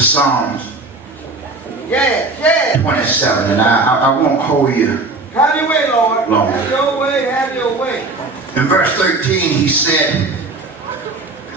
to Psalms 27, and I won't hold you Have your way, Lord. long. Have your way, have your way. In verse 13, he said,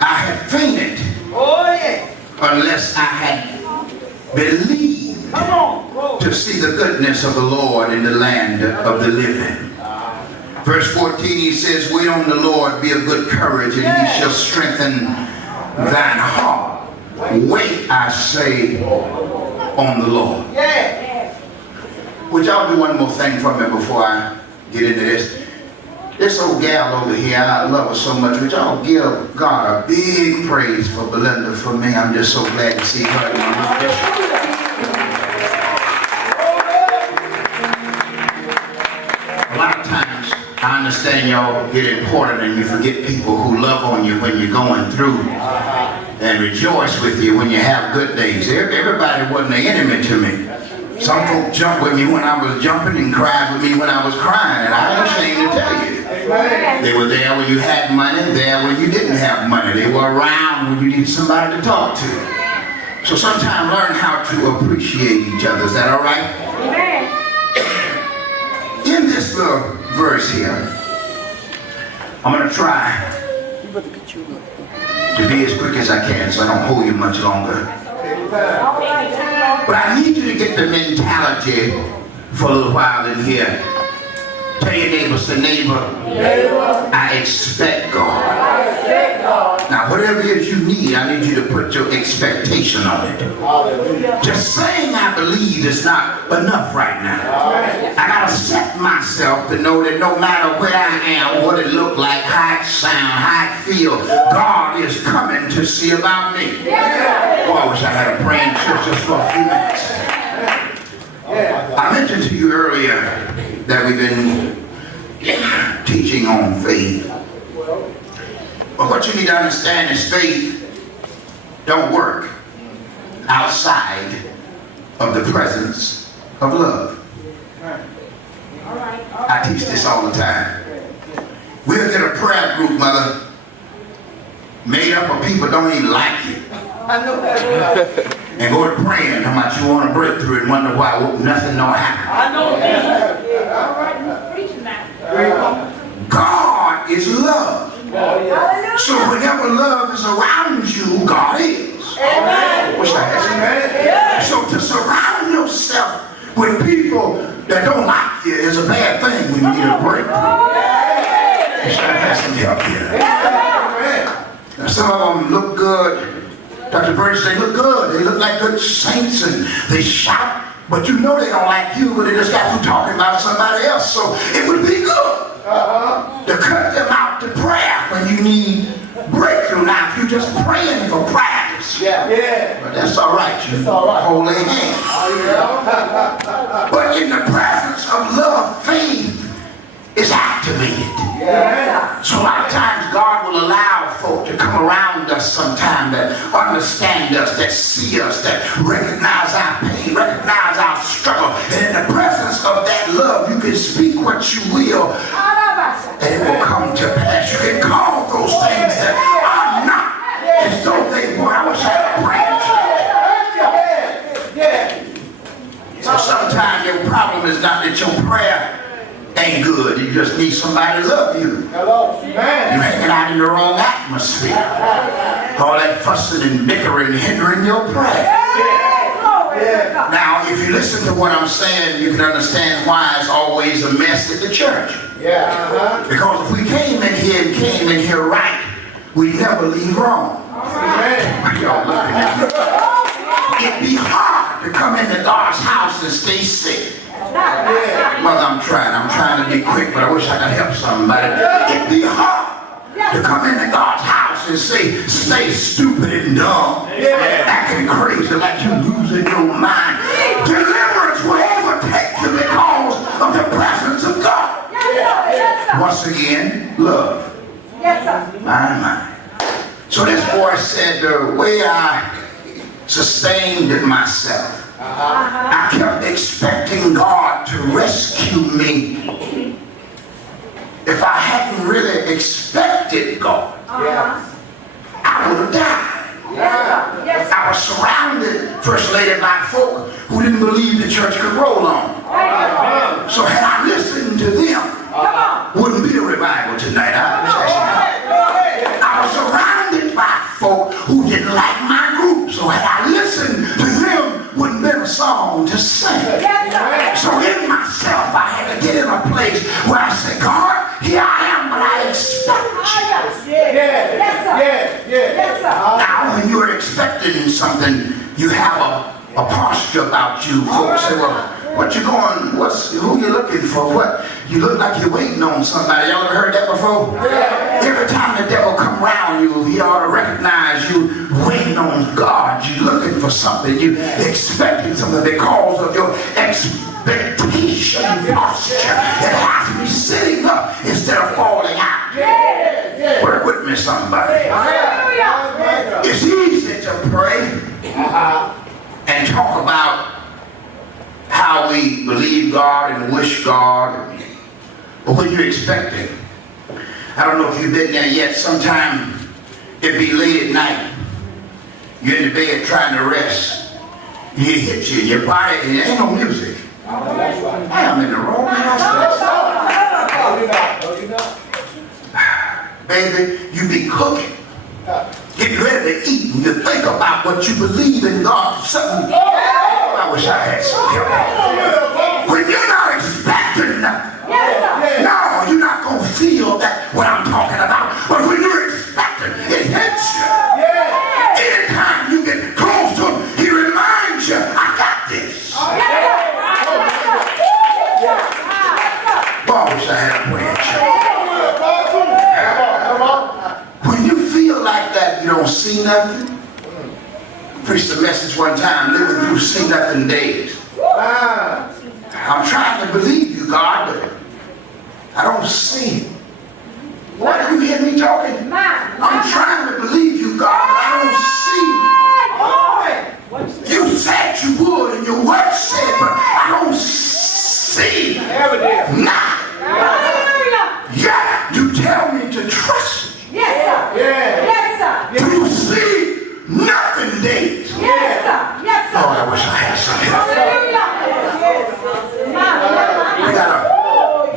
I had fainted Oh, yeah. unless I had believed Come on, bro. to see the goodness of the Lord in the land of the living. Verse 14, he says, wait on the Lord, be of good courage, and he shall strengthen thine heart. Wait, I say, on the Lord. Yeah. Would y'all do one more thing for me before I get into this? This old gal over here, I love her so much. Would y'all give God a big praise for Belinda, for me? I'm just so glad to see her. A lot of times, I understand y'all get important and you forget people who love on you when you're going through and rejoice with you when you have good days. Everybody wasn't an enemy to me. Some folk jumped with me when I was jumping and cried with me when I was crying, and I ain't ashamed to tell you. They were there when you had money, there when you didn't have money. They were around when you needed somebody to talk to. So sometimes learn how to appreciate each other. Is that all right? In this little verse here, I'm going to try to be as quick as I can so I don't hold you much longer. But I need you to get the mentality for a little while in here. Tell your neighbor, say, neighbor, I expect God. Now, whatever it is you need, I need you to put your expectation on it. Just saying I believe is not enough right now. I got to set myself to know that no matter where I am, what it look like, how it sound, how it feel, God is coming to see about me. Oh, I wish I had a praying church just for a few minutes. I mentioned to you earlier that we've been teaching on faith. But what you need to understand is faith don't work outside of the presence of love. I teach this all the time. We'll get a prayer group, mother, made up of people don't even like you. I know that. And go to praying how much you want a breakthrough and wonder why nothing don't happen. I know that. All right, preaching that. God is love. So whenever love is around you, God is. Amen. Wish I had some. So to surround yourself with people that don't like you is a bad thing when you need a breakthrough. Wish I had some help here. Now, some of them look good. Dr. Burns, they look good. They look like good saints and they shout, but you know they don't like you, but they just got through talking about somebody else. So it would be good to cut them out to prayer when you need breakthrough. Now, if you're just praying for practice, but that's all right. You hold their hands. But in the presence of love, faith is activated. So a lot of times God will allow folk to come around us sometime that understand us, that see us, that recognize our pain, recognize our struggle. And in the presence of that love, you can speak what you will, and it will come to pass. You can call those things that are not as though they were. I wish I had a prayer. So sometimes your problem is not that your prayer ain't good. You just need somebody to love you. You're hanging out in the wrong atmosphere. All that fussing and bickering hindering your prayer. Now, if you listen to what I'm saying, you can understand why it's always a mess at the church. Because if we came in here right, we'd never leave wrong. Y'all looking at me. It'd be hard to come into God's house and stay sick. Mother, I'm trying to be quick, but I wish I could help somebody. It'd be hard to come into God's house and stay stupid and dumb, acting crazy like you're losing your mind. Deliverance will overtake you because of the presence of God. Once again, love. My. So this boy said, the way I sustained myself, I kept expecting God to rescue me. If I hadn't really expected God, I would have died. Yes, sir. I was surrounded, First Lady, by folk who didn't believe the church could roll on. So had I listened to them, wouldn't be a revival tonight. I was surrounded by folk who didn't like my group. So had I listened to them, wouldn't been a song to sing. So in myself, I had to get in a place where I said, God, here I am, but I expect you. Yes, sir. Now, when you're expecting something, you have a posture about you. Folks say, well, what you going, who you looking for? What? You look like you're waiting on somebody. Y'all ever heard that before? Every time the devil come around you, he ought to recognize you waiting on God. You looking for something. You expecting something because of your expectation posture. It has to be sitting up instead of falling out. Work with me, somebody. It's easy to pray and talk about how we believe God and wish God, but when you're expecting, I don't know if you've been there yet. Sometime it be late at night, you're in the bed trying to rest, and it hits you in your body, and there ain't no music. I am in the wrong house. Baby, you be cooking, getting ready to eat, and you think about what you believe in God. Something. I wish I had some help. When you're not expecting nothing, no, you're not going to feel that what I'm talking about. But when you're expecting, it hits you. Anytime you get close to him, he reminds you, I got this. Boy, I wish I had a branch. When you feel like that, you don't see nothing. Preached a message one time, living through see nothing days. I'm trying to believe you, God, but I don't see it. What, are you hearing me talking? I'm trying to believe you, God, but I don't see it. You said you would, and your word said, but I don't see nothing. Yeah, you tell me to trust you. Do you see nothing days? Oh, I wish I had some help. You gotta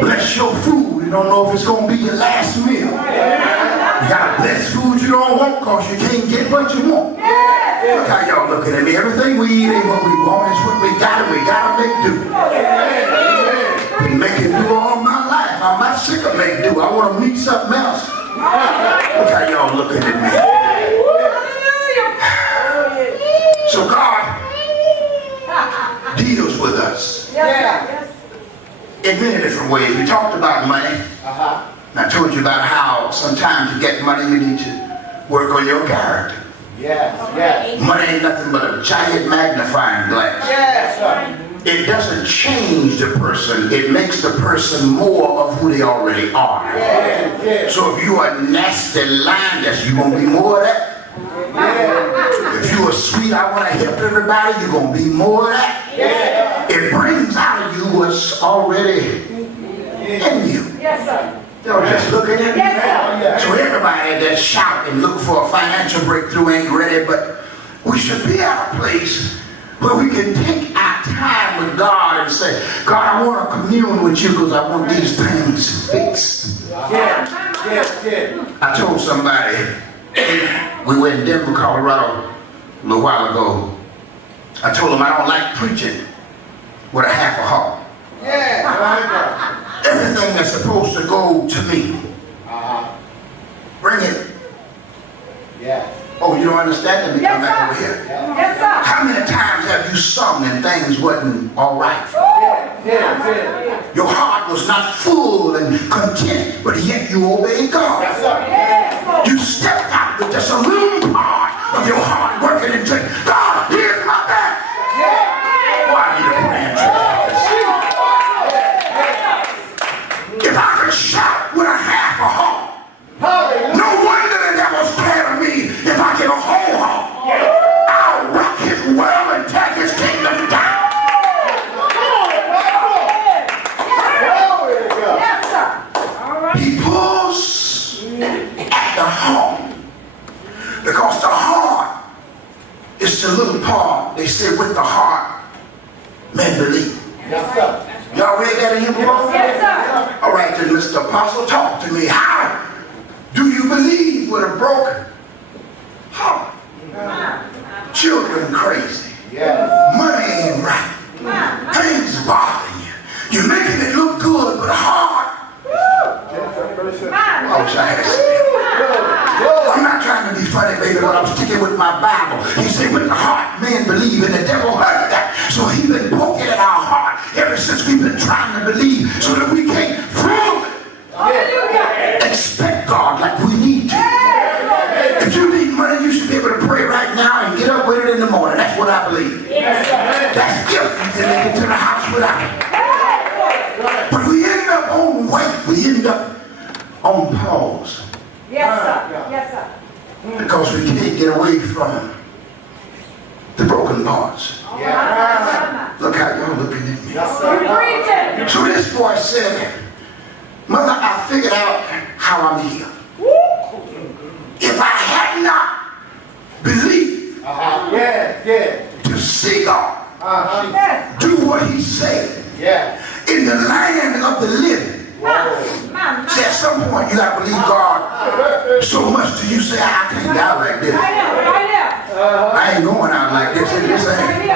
bless your food. You don't know if it's gonna be your last meal. You gotta bless food you don't want because you can't get what you want. Look how y'all looking at me. Everything we eat ain't what we want. It's what we got, and we gotta make do. Been making do all my life. I'm not sick of making do. I want to meet something else. Look how y'all looking at me. So God deals with us in many different ways. We talked about money. And I told you about how sometimes to get money you need to work on your character. Money ain't nothing but a giant magnifying glass. It doesn't change the person. It makes the person more of who they already are. So if you are nasty, lying, you're going to be more of that. If you are sweet, I want to help everybody, you're going to be more of that. It brings out of you what's already in you. Y'all just looking at me. So everybody that shout and look for a financial breakthrough ain't ready, but we should be at a place where we can take our time with God and say, God, I want to commune with you because I want these things fixed. I told somebody, we were in Denver, Colorado a little while ago. I told them I don't like preaching with a half a heart. Everything that's supposed to go to me, bring it. Oh, you don't understand? Let me come back over here. How many times have you sung and things wasn't all right? Your heart was not full and content, but yet you obeyed God. You stepped out with just a little part of your heart working and saying, God, here's my back. Why I need a branch? If I could shout with a half a heart, no wonder the devil's scared of me. If I get a whole heart, I'll rock his world and tear his kingdom down. He pulls at the heart because the heart it's a little part. They say with the heart, men believe. Yes, sir. Y'all read that in your book? Yes, sir. All right, then, Mr. Apostle, talk to me. How do you believe with a broken heart? Children crazy. Yes. Money ain't right. Things bothering you. You're making it look good, but hard. I wish I had some. I'm not trying to be funny, baby, but I'm sticking with my Bible. He said, with the heart, men believe, and the devil heard that. So he's been poking at our heart ever since we've been trying to believe so that we can't prove it. Expect God like we need to. If you need money, you should be able to pray right now and get up with it in the morning. That's what I believe. That's gift. You can make it to the house without it. But we end up on wait. We end up on pause. Yes, sir. Yes, sir. Because we can't get away from the broken parts. Look how y'all looking at me. Preaching. So this boy said, Mother, I figured out how I'm here. If I had not believed to see God, do what he said in the land of the living. See, at some point you got to believe God so much till you say, I can't die like this. I ain't going out like this. This ain't.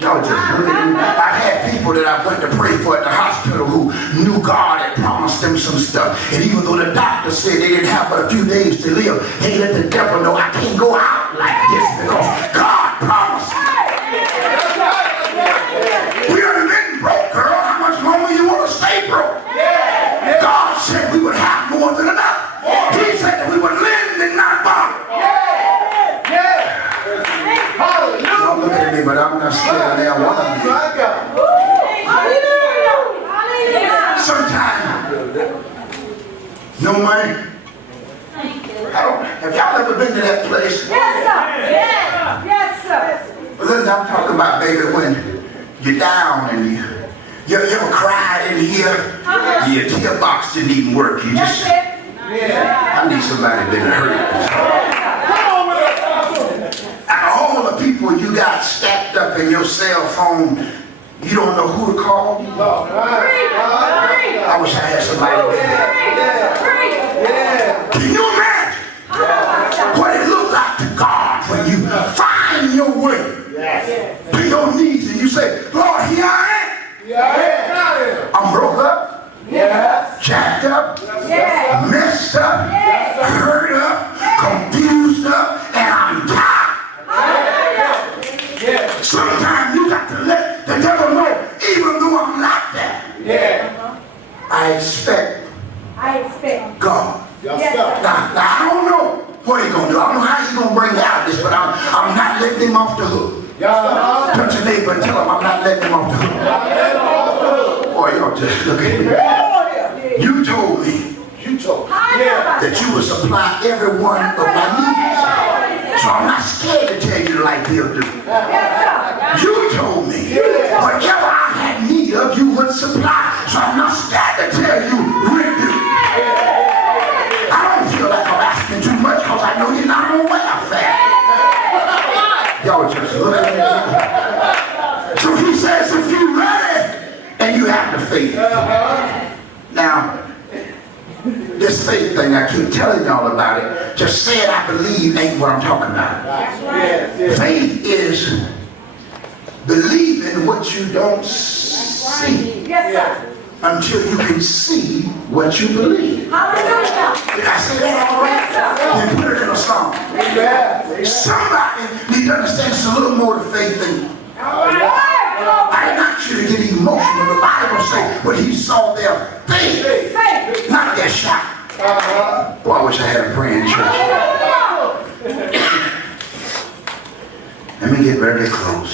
Y'all just look at me. I've had people that I went to pray for at the hospital who knew God had promised them some stuff. And even though the doctor said they didn't have but a few days to live, they let the devil know I can't go out like this because God promised. We done been broke, girl. How much longer you want to stay broke? God said we would have more than enough. He said that we would lend and not borrow. Don't look at me, but I'm not scared there. Sometimes, no money. Have y'all ever been to that place? Yes, sir. Yes, sir. Well, listen, I'm talking about, baby, when you're down and you ever cried in here? Your tear box didn't even work. You just, I need somebody that hurt. Out of all the people you got stacked up in your cell phone, you don't know who to call? I wish I had somebody there. Can you imagine what it looked like to God when you find your way to your knees and you say, Lord, here I am. I'm broke up, jacked up, messed up, hurt up, confused up, and I'm tired. Sometimes you got to let the devil know, even though I'm like that, I expect God. Now, I don't know what he's going to do. I don't know how he's going to bring out this, but I'm not letting him off the hook. Touch your neighbor and tell him I'm not letting him off the hook. Boy, y'all just look at me. You told me that you would supply every one of my needs. So I'm not scared to tell you like he'll do. You told me whatever I had need of, you would supply. So I'm not scared to tell you will do. I don't feel like I'm asking too much because I know you're not on welfare. Y'all just look at me. So he says, if you're ready and you have the faith. Now, this faith thing, I keep telling y'all about it. Just saying I believe ain't what I'm talking about. Faith is believing what you don't see until you can see what you believe. Did I say that all right? Then put it in a song. Somebody need to understand it's a little more to faith than I didn't ask you to get emotional. The Bible says when he saw their faith, not their shout. Boy, I wish I had a praying church. Let me get ready to close.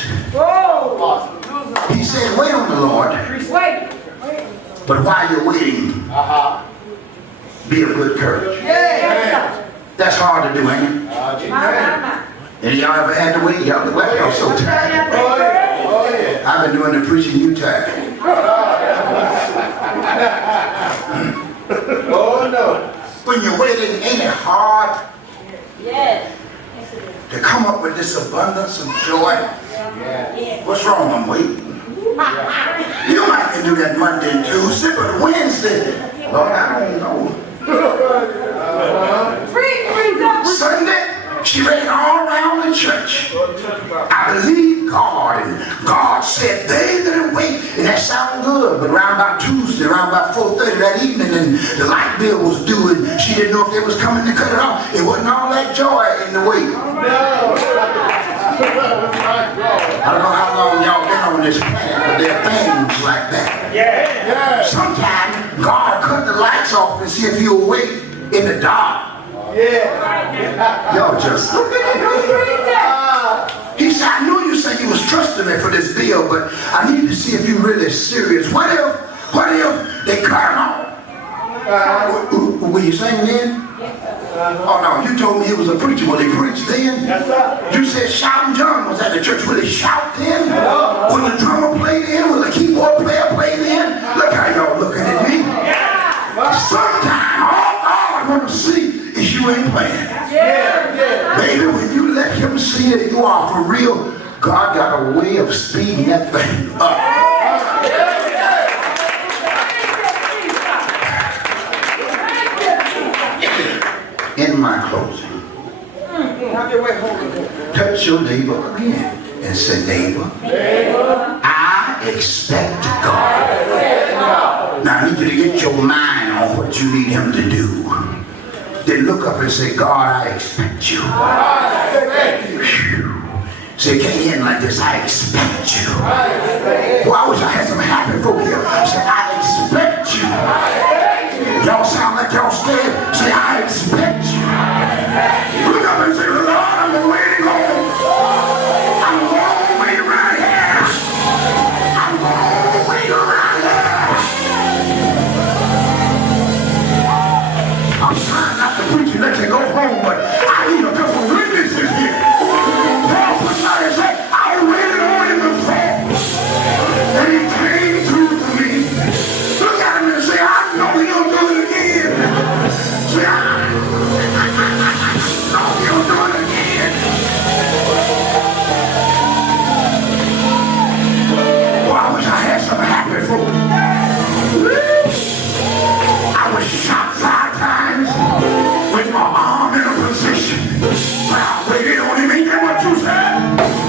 He said, wait on the Lord. But while you're waiting, be of good courage. That's hard to do, ain't it? Any of y'all ever had to wait? Y'all look like y'all so tired. I've been doing the preaching, you tired. Oh no. When you're waiting, ain't it hard? to come up with this abundance of joy. What's wrong? I'm waiting. You might can do that Monday and Tuesday, but Wednesday, Lord, I don't know. Sunday, she ran all around the church. I believe God, and God said, they that wait, and that sounded good, but around about Tuesday, around about 4:30 that evening, and the light bill was due, and she didn't know if they was coming to cut it off. It wasn't all that joy in the wait. I don't know how long y'all been on this planet, but there are things like that. Sometimes God cut the lights off and see if you'll wait in the dark. Y'all just look at it. He said, I knew you said you was trusting me for this bill, but I need to see if you're really serious. What if they cut him off? Were you saying then? Oh no, you told me he was a preacher. Will he preach then? Yes, sir. You said shouting John was at the church. Will he shout then? Will the drummer play then? Will the keyboard player play then? Look how y'all looking at me. Sometimes all I want to see is you ain't playing. Baby, when you let him see that you are for real, God got a way of speeding that thing up. In my closing, touch your neighbor again and say, neighbor, I expect God. Now I need you to get your mind on what you need him to do. Then look up and say, God, I expect you. Say, it can't end like this. I expect you. Well, I wish I had some happy folk here. Say, I expect you. Y'all sound like y'all scared. Say, I expect you. Look up and say, Lord, I'm waiting on. I'm going to wait right here. I'm going to wait right here. I'm trying not to preach and let you go home, but I need a couple witnesses here. Paul put out and said, I waited on him before, and he came through for me. Look at him and say, I know he'll do it again. Say, I know he'll do it again. Well, I wish I had some happy folk. I was shot 5 times with my arm in a position. But I waited on him. Ain't that what you said?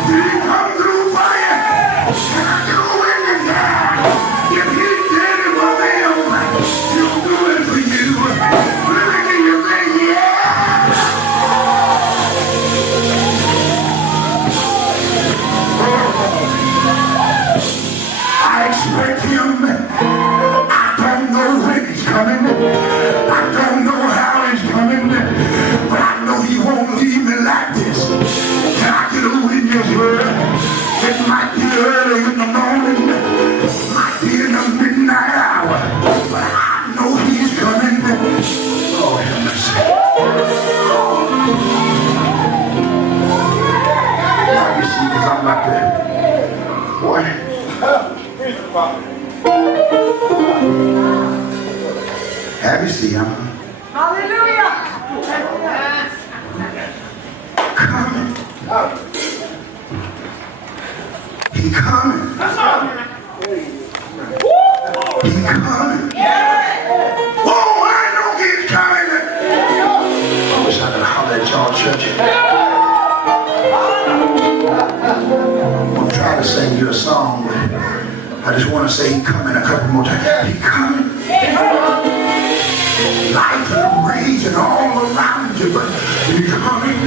Did he come through for you? Can I do it again? If he did it for them, he'll do it for you. Let me hear you say, yeah. I expect him. I don't know when he's coming. I don't know how he's coming. But I know he won't leave me like this. Can I get a witness word? It might be early in the morning. Might be in the midnight hour. But I know he's coming. Oh, have mercy. Now you see, because I'm about to... Boy. Have you seen him? Hallelujah. Coming. He coming. He coming. Oh, I know he's coming. I wish I could holler at y'all church. I'm trying to sing you a song, but I just want to say he coming a couple more times. He coming. Life is raging all around you, but he coming.